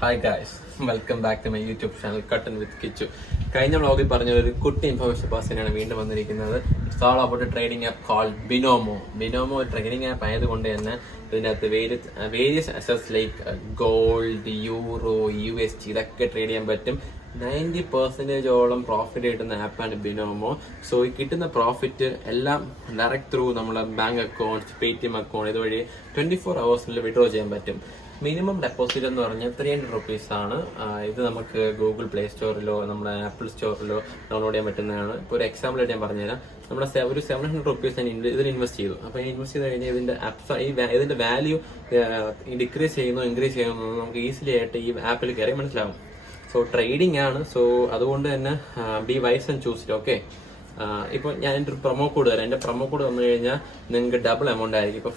Hi guys, welcome back to my YouTube channel Kattan with Kichu. കഴിഞ്ഞ വ്ളോഗിൽ പറഞ്ഞ ഒരു കുട്ടി ഇൻഫർമേഷൻ പേഴ്സണാണ് വീണ്ടും വന്നിരിക്കുന്നത്. It's all about trading app called Binomo. Binomo trading app ആയതുകൊണ്ട് തന്നെ ഇതിനകത്ത് various assets like gold, euro, USD ഇതൊക്കെ ട്രേഡ് ചെയ്യാൻ പറ്റും. 90% പ്രോഫിറ്റ് കിട്ടുന്ന ആപ്പാണ് ബിനോമോ. സോ ഈ കിട്ടുന്ന പ്രോഫിറ്റ് എല്ലാം ഡയറക്റ്റ് ത്രൂ നമ്മുടെ ബാങ്ക് അക്കൗണ്ട്, പേടിഎം അക്കൗണ്ട് ഇതുവഴി 24 hours വിഡ്രോ ചെയ്യാൻ പറ്റും. മിനിമം ഡെപ്പോസിറ്റ് എന്ന് പറഞ്ഞാൽ 300 rupees ആണ്. ഇത് നമുക്ക് ഗൂഗിൾ പ്ലേ സ്റ്റോറിലോ നമ്മുടെ ആപ്പിൾ സ്റ്റോറിലോ ഡൗൺലോഡ് ചെയ്യാൻ പറ്റുന്നതാണ്. ഇപ്പോൾ ഒരു എക്സാമ്പിൾ ആയിട്ട് ഞാൻ പറഞ്ഞുതരാം. നമ്മുടെ ഒരു 700 rupees ഞാൻ ഇതിൽ ഇൻവെസ്റ്റ് ചെയ്തു. അപ്പോൾ ഇൻവെസ്റ്റ് ചെയ്ത് കഴിഞ്ഞാൽ ഇതിന്റെ വാല്യൂ ഡിക്രീസ് ചെയ്യുന്നോ ഇൻക്രീസ് ചെയ്യുന്നോ നമുക്ക് ഈസിലി ആയിട്ട് ഈ ആപ്പിൽ കയറി മനസ്സിലാവും. സോ ട്രേഡിംഗ് ആണ്. സോ അതുകൊണ്ട് തന്നെ B wise and choose it. Okay, ഇപ്പോൾ ഞാൻ എൻ്റെ ഒരു പ്രൊമോ കോഡ് തരാം. എൻ്റെ പ്രൊമോ കോഡ് വന്നു കഴിഞ്ഞാൽ നിങ്ങൾക്ക് ഡബിൾ എമൗണ്ട് ആയിരിക്കും. ഇപ്പോൾ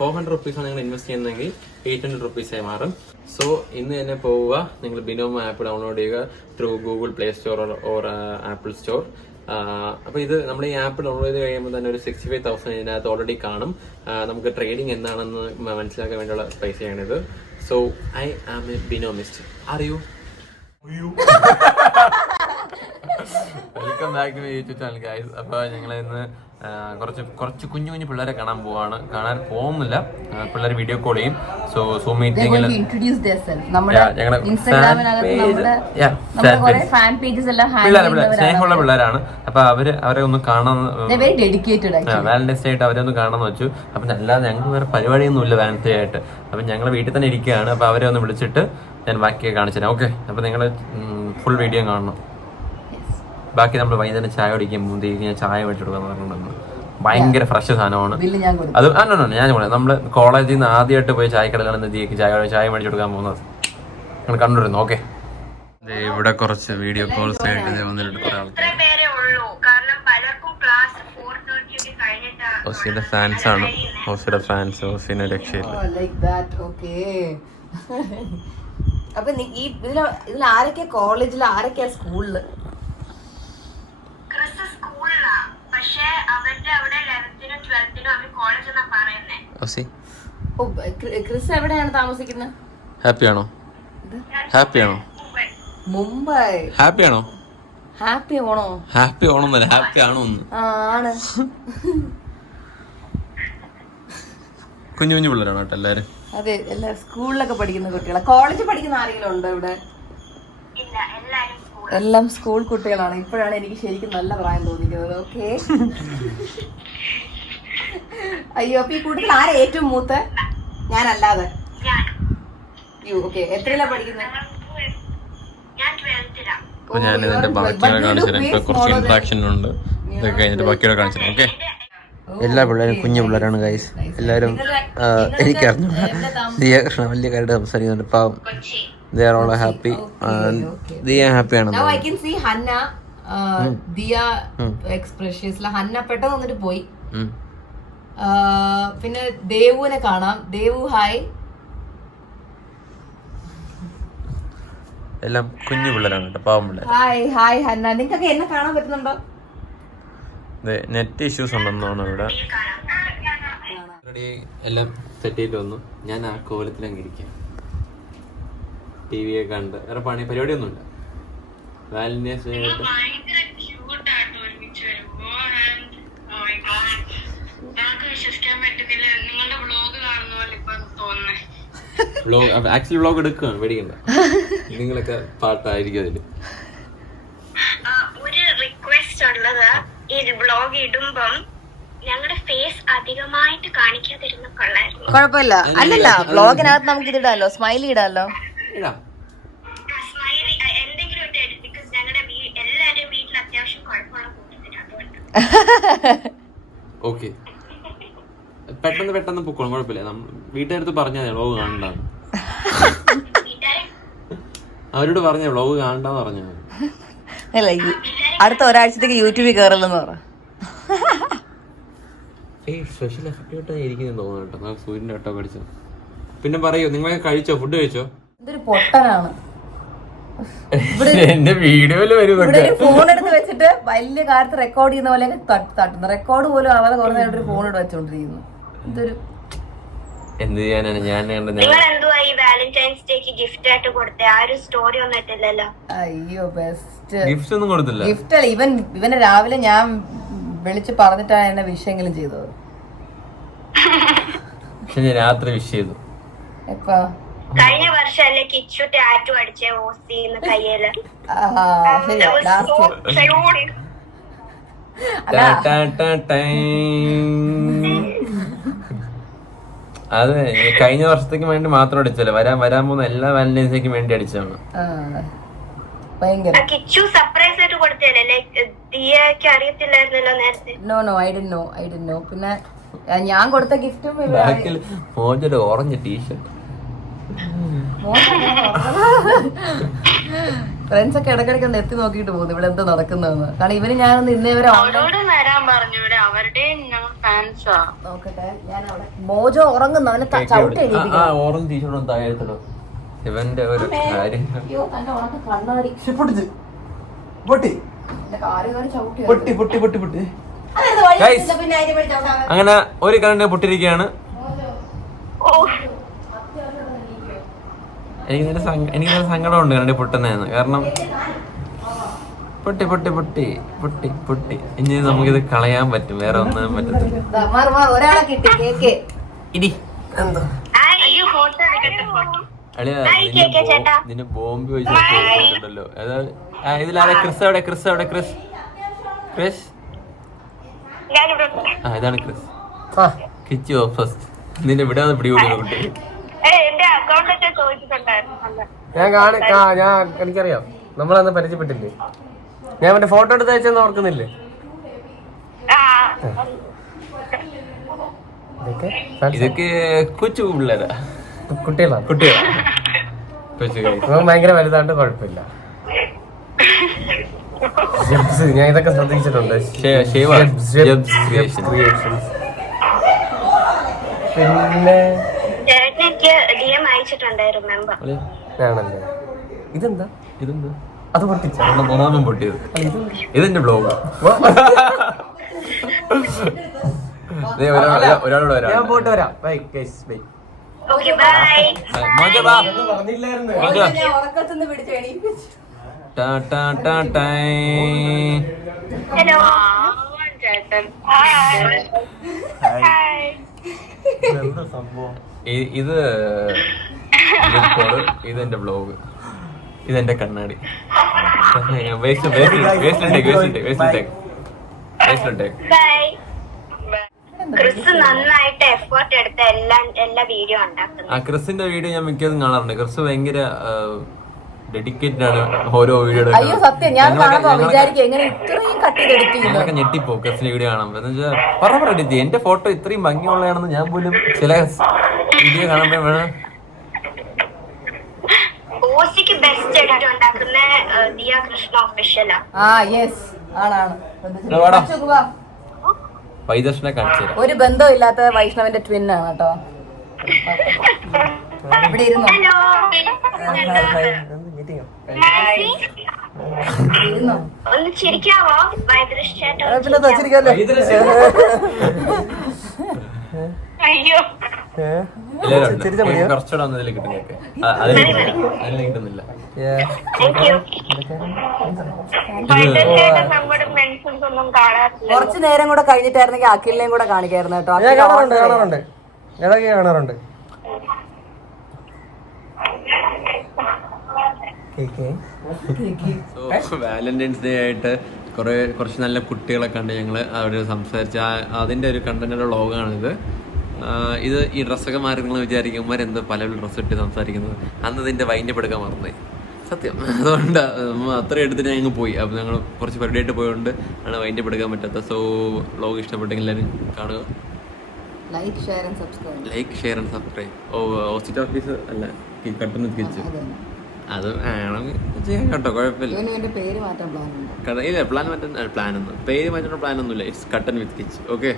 400 rupees ആണ് നിങ്ങൾ ഇൻവെസ്റ്റ് ചെയ്യുന്നതെങ്കിൽ 800 rupees ആയി മാറും. സോ ഇന്ന് തന്നെ പോവുക, നിങ്ങൾ ബിനോമോ ആപ്പ് ഡൗൺലോഡ് ചെയ്യുക through Google play store or apple store. അപ്പോൾ ഇത് നമ്മൾ ഈ ആപ്പ് ഡൗൺലോഡ് ചെയ്ത് കഴിയുമ്പോൾ തന്നെ ഒരു 65,000 ഇതിനകത്ത് ഓൾറെഡി കാണും. നമുക്ക് ട്രേഡിംഗ് എന്താണെന്ന് മനസ്സിലാക്കാൻ വേണ്ടിയുള്ള പൈസയാണിത്. So I am a Binomist. അറിയൂ welcome back to my YouTube channel guys. അപ്പോൾ ഞങ്ങൾ ഇന്ന് കുറച്ച് കുഞ്ഞു പിള്ളേരെ കാണാൻ പോകുന്നില്ല. പിള്ളേർ വീഡിയോ കോൾ ചെയ്യും. സോ സൂം മീറ്റിംഗിൽ സ്നേഹമുള്ള പിള്ളേരാണ്. അപ്പൊ അവരെ ഒന്ന് കാണാൻ വാലന്റൈൻസ് ആയിട്ട് അവരെ ഒന്ന് കാണാന്ന് വെച്ചു. അപ്പൊ അല്ലാതെ ഞങ്ങൾക്ക് വേറെ പരിപാടിയൊന്നും ഇല്ല വാലന്റൈൻസ് ആയിട്ട്. അപ്പൊ ഞങ്ങൾ വീട്ടിൽ തന്നെ ഇരിക്കുകയാണ്. അപ്പൊ അവരെ ഒന്ന് വിളിച്ചിട്ട് ഞാൻ ബാക്കിയൊക്കെ കാണിച്ചു തരാം. ഓക്കെ, അപ്പൊ നിങ്ങൾ ഫുൾ വീഡിയോ കാണണം. ബാക്കി നമ്മൾ വൈകുന്നേരം ചായ കുടിക്കുമ്പോൾ ഞാൻ ചായ മേടിച്ചു കൊടുക്കാന്ന് പറഞ്ഞിട്ടുണ്ട്. ഭയങ്കര ഫ്രഷ് സാധനമാണ് അത്. ഞാൻ നമ്മള് കോളേജിൽ നിന്ന് ആദ്യമായിട്ട് പോയി ചായക്കടകളാണ് ദിയക്ക് ചായ മേടിച്ചു കൊടുക്കാൻ പോകുന്നത്. നിങ്ങൾ കണ്ടുവരുന്നു. ഓക്കെ, ഇവിടെ കുറച്ച് വീഡിയോ കോൾസ് ആയിട്ട് വന്നിട്ട് കുറെ ആൾക്കാർ ഓസിയുടെ ഫാൻസ് ആണ്. ഓസിയുടെ ഫാൻസ്, ഓസിനെ രക്ഷയില്ല. അപ്പൊ ഇതിൽ ആരൊക്കെയാ കോളേജിൽ, ആരൊക്കെയാ സ്കൂളില്? ക്രിസ് എവിടെയാണ് താമസിക്കുന്നത്? ഹാപ്പിയാണോ? മുംബൈ. ഹാപ്പിയാണോ? ഹാപ്പി ആണോ? ഹാപ്പി ആണോന്നല്ല, ഹാപ്പി ആണോ? ആണ്. കുഞ്ഞു പിള്ളേരാണ് കേട്ടോ എല്ലാരും. അതെ, എല്ലാ സ്കൂളിലൊക്കെ പഠിക്കുന്ന കുട്ടികളാണ്. കോളേജിൽ പഠിക്കുന്ന ആരെങ്കിലും ഉണ്ടോ ഇവിടെ? എല്ലാം സ്കൂൾ കുട്ടികളാണ്. ഇപ്പോഴാണ് എനിക്ക് ശരിക്കും നല്ല പ്രായം തോന്നിക്കുന്നത്. ഓക്കെ, അയ്യോ, അപ്പൊ ഈ കൂട്ടത്തിൽ ആരാ ഏറ്റവും മൂത്ത? ഞാനല്ലാതെ. ഓക്കെ, എത്രയിലാ പഠിക്കുന്നത്? ഞാൻ ഇതിന്റെ ബാക്കിയൊക്കെ കാണിച്ചു. കുറച്ച് ഇൻട്രാക്ഷൻ ഉണ്ട്. ഇതൊക്കെ കഴിഞ്ഞിട്ട് ബാക്കിയൊക്കെ കാണിച്ചു. ഓക്കെ, എല്ലാ പിള്ളേരും കുഞ്ഞു പിള്ളേരാണ് ഗൈസ്. എല്ലാവരും എനിക്കറിഞ്ഞു ദിയ കൃഷ്ണ വലിയ കാര്യമായിട്ട് സംസാരിക്കുന്നുണ്ട്. പാവം, they are all happy and Diya happy ആണ്. Now I can see Hanna, Diya expressions la Hanna പെട്ടെന്ന് വന്നിട്ട് പോയി. പിന്നെ ദേവുവിനെ കാണാം. ദേവു ഹായ്. എല്ലാം കുഞ്ഞു പിള്ളേരാണ് കേട്ടോ, പാവം പിള്ളേർ. ഹായ് ഹന്ന, നിങ്ങൾക്കൊക്കെ എന്നെ കാണാൻ പറ്റുന്നുണ്ടോ? നെറ്റ് ഇഷ്യൂസ് ഉണ്ടെന്നാണ് ഇവിടെ. എല്ലാം സെറ്റ് ചെയ്തിട്ട് വന്നു. ഞാൻ ആ കോലത്തിലങ്ങ് ഇരിക്കാം, ടി വി ഒക്കെ കണ്ട്. വേറെ പരിപാടിയൊന്നുമില്ല. വാലന്റൈൻസ് ഡേ ആയിട്ട് ആക്ച്വലി വ്ളോഗ് എടുക്കുകയാണ്, പേടിക്കണ്ട. നിങ്ങളൊക്കെ പാട്ടായിരിക്കും അതില്. ഒരു റിക്വസ്റ്റ് ഉള്ളത്, ഈ വ്ളോഗ് ഇടുമ്പം ഞങ്ങളുടെ ഫേസ് അധികമായിട്ട് കാണിക്കാതിരുന്ന കൊള്ളായിരുന്നു. കുഴപ്പമില്ല. അല്ലല്ല, വ്ളോഗിനകത്ത് നമുക്ക് ഇത് ഇടാലോ, സ്മൈലി ഇടാലോ. സ്മൈലി എന്തെങ്കിലും ഇട്ട്, ബിക്കോസ് ഞങ്ങളുടെ എല്ലാവരും വീട്ടിൽ അത്യാവശ്യം കുഴപ്പമുള്ള കൂട്ടത്തിലാണ്. ഓക്കെ, പെട്ടെന്ന് പൊക്കോളും, കുഴപ്പമില്ല. വീട്ടുകാരടുത്ത് പറഞ്ഞാൽ വ്ളോഗ് കാണണ്ടാന്ന്. അവരോട് പറഞ്ഞ വ്ളോഗ് കാണണ്ടെന്ന് പറഞ്ഞു. അല്ല, അടുത്ത ഒരാഴ്ചത്തേക്ക് യൂട്യൂബിൽ കയറില്ലെന്ന് പറ. സ്പെഷ്യൽ എഫക്റ്റ് ഇരിക്കുന്നു തോന്നുന്നു കേട്ടോ. സൂര്യന്റെ കേട്ടോ കടിച്ചോ. പിന്നെ പറയൂ, നിങ്ങളെ കഴിച്ചോ? ഫുഡ് കഴിച്ചോ? ഇതൊരു പൊട്ടനാണ്. എന്റെ വീഡിയോയില് വരും. ഫോൺ എടുത്ത് വെച്ചിട്ട് വലിയ കാര്യത്തിൽ റെക്കോർഡ് ചെയ്യുന്ന പോലെ തട്ടുന്നു. റെക്കോർഡ് പോലും ആവാതെ കുറേ നേരം ഒരു ഫോൺ എടുത്ത് വെച്ചോണ്ടിരിക്കുന്നു. ഇതൊരു എന്ത് ചെയ്യാനാണ് ഞാൻ നിങ്ങൾ എന്തുവാ ഈ വാലന്റൈൻസ് ഡേക്ക് ഗിഫ്റ്റ് ആയിട്ട് കൊടുത്തേ? ആരും സ്റ്റോറി ഒന്നും ഇട്ടില്ലല്ലോ. അയ്യോ ബെസ്റ്റ് ഗിഫ്റ്റ് ഒന്നും കൊടുത്തില്ല. ഗിഫ്റ്റ് അല്ല, ഇവന് രാവിലെ ഞാൻ വിളിച്ച് പറഞ്ഞിട്ടാണ് എന്നെ വിഷയെങ്കിലും ചെയ്തത്. പക്ഷെ ഞാൻ രാത്രി വിഷ് ചെയ്തു. എപ്പാ? കഴിഞ്ഞ വർഷല്ലേ കിച്ചു ടാറ്റു അടിച്ചേ ഓസിന്ന് കയ്യില്. അത് കഴിഞ്ഞ വർഷത്തേക്ക് വേണ്ടി മാത്രം അടിച്ചല്ലേ, വരാൻ പോകുന്ന എല്ലാ വാലന്റൈൻസിനും വേണ്ടി അടിച്ചാണ്. കിച്ചു സർപ്രൈസ് ആയിട്ട് കൊടുത്തല്ലേ? ദിയക്ക് അറിയത്തില്ലായിരുന്നല്ലോ നേരത്തെ. No I did no. പിന്നെ ഞാൻ കൊടുത്ത ഗിഫ്റ്റും മോജയുടെ ഓറഞ്ച് ടീഷർട്ട്. ഫ്രണ്ട്സ് ഒക്കെ ഇടയ്ക്കിടയ്ക്ക് ഒന്ന് എത്തി നോക്കിട്ട് പോകുന്നു ഇവിടെ എന്താ നടക്കുന്നതെന്ന്. കാരണം ഇവര് ഞാനൊന്ന് ഇന്നേ വരെ നോക്കട്ടെ. ഞാൻ അവിടെ മോജോ ഉറങ്ങുന്നു, അവനെ ചവിട്ടി ഓറഞ്ച് ടീഷർട്ട് താഴെത്തോ ഇവന്റെ ഒരു കാര്യം. കണ്ണാടി അങ്ങനെ ഒരു കണ്ണിനെ പൊട്ടിരിക്കുകയാണ്. എനിക്ക് നല്ല സങ്കടമുണ്ട് കണ്ണി പൊട്ടുന്നതെന്ന്. കാരണം പൊട്ടി പൊട്ടി പൊട്ടി പൊട്ടി പൊട്ടി ഇനി നമുക്കിത് കളയാൻ പറ്റും, വേറെ ഒന്നും പറ്റത്തില്ല. ഒരാളെ കിട്ടി കേക്ക്. ഇടി നിന്നെ ബോംബ് വെച്ചിട്ടുണ്ടല്ലോ. ഇതിലാരെ ക്രിസ് എവിടെ? ക്രിസ് ഇതാണ് ക്രിസ്. കിച്ചു ഫസ്റ്റ് നിന്നെ ഇവിടെ പിടികൂടി കുട്ടി. ഞാൻ എനിക്കറിയാം, നമ്മളന്ന് പരിചയപ്പെട്ടില്ലേ? ഞാൻ മറ്റേ ഫോട്ടോ എടുത്ത് അയച്ചെന്ന് ഓർക്കുന്നില്ലേ? ഇതൊക്കെ കൊച്ചു പിള്ളേരാ, കുട്ടികളാണ്. ഭയങ്കര വലുതാണ്ട് കുഴപ്പമില്ല. ഞാൻ ഇതൊക്കെ ശ്രദ്ധിച്ചിട്ടുണ്ട്. പിന്നെ ആണല്ലേ? ഇതെന്താ അത് പൊട്ടിച്ച പൊട്ടിയത്? ഇതെന്റെ ബ്ലോഗ്. ഞാൻ പോയിട്ട് വരാം. Bye guys, bye. ഇതെന്റെ ബ്ലോഗ്, ഇതെന്റെ കണ്ണാടി. ക്രിസിന്റെ വീഡിയോ ഞാൻ മിക്കതും കാണാറുണ്ട്. ക്രിസ് ഭയങ്കര ഡെഡിക്കേറ്റഡ് ആണ് ഓരോ വീഡിയോ. ഞങ്ങളൊക്കെ ഞെട്ടിപ്പോ ക്രിസിന്റെ വീഡിയോ കാണാൻ. എന്ന് വെച്ചാൽ പറഞ്ഞ എന്റെ ഫോട്ടോ ഇത്രയും ഭംഗിയുള്ളതാണെന്ന് ഞാൻ പോലും ചില വീഡിയോ കാണുമ്പോ വേണം. വൈദർശനെ കാണിച്ചു തരാം. ഒരു ബന്ധവും ഇല്ലാത്ത വൈഷ്ണവിന്റെ ട്വിൻ ആണ് കേട്ടോ. ഇവിടെ ഇരുന്നോ? കുറച്ചുകൂടെ ഒന്നതിൽ കിട്ടുന്നൊക്കെ അതിൽ കിട്ടുന്നില്ല. കുറച്ചു നേരം കൂടെ കഴിഞ്ഞിട്ടായിരുന്നെങ്കിൽ അഖിലിനെയും കൂടെ കാണിക്കായിരുന്നു കേട്ടോ. കാണാറുണ്ട്. വാലന്റൈൻസ് ഡേ ആയിട്ട് കുറച്ച് നല്ല കുട്ടികളെ കണ്ട് ഞങ്ങള് അവര് സംസാരിച്ച അതിന്റെ ഒരു കണ്ടന്റുള്ള വ്ളോഗാണിത്. ഇത് ഈ ഡ്രസ്സൊക്കെ മാറി നിങ്ങൾ വിചാരിക്കുമ്പോൾ എന്തോ പല ഡ്രസ്സ് ഇട്ട് സംസാരിക്കുന്നത്. അന്ന് ഇതിന്റെ വൈൻഡപ്പ് എടുക്കാൻ മറന്നേ സത്യം. അതുകൊണ്ട് അത്രയും എടുത്തിട്ട് ഞങ്ങൾ പോയി. അപ്പോൾ ഞങ്ങൾ കുറച്ച് പരിപാടിയായിട്ട് പോയതുകൊണ്ട് ആണ് വൈൻഡപ്പ് എടുക്കാൻ പറ്റാത്ത. സോ വ്ളോഗ് ഇഷ്ടപ്പെട്ടെങ്കിൽ എല്ലാവരും കാണുക. Like share and subscribe. Hospital office അല്ല കട്ടൊന്ന് തിരിച്ചു അത് വേണമെങ്കിൽ ചെയ്യാൻ കേട്ടോ, കുഴപ്പമില്ല. പേര് മാറ്റാൻ പ്ലാൻ ഇല്ല, പേര് മാറ്റാനുള്ള പ്ലാൻ ഒന്നുമില്ല. ഇറ്റ്സ് കട്ടൻ വിത്ത് കിച്ച്. ഓക്കെ.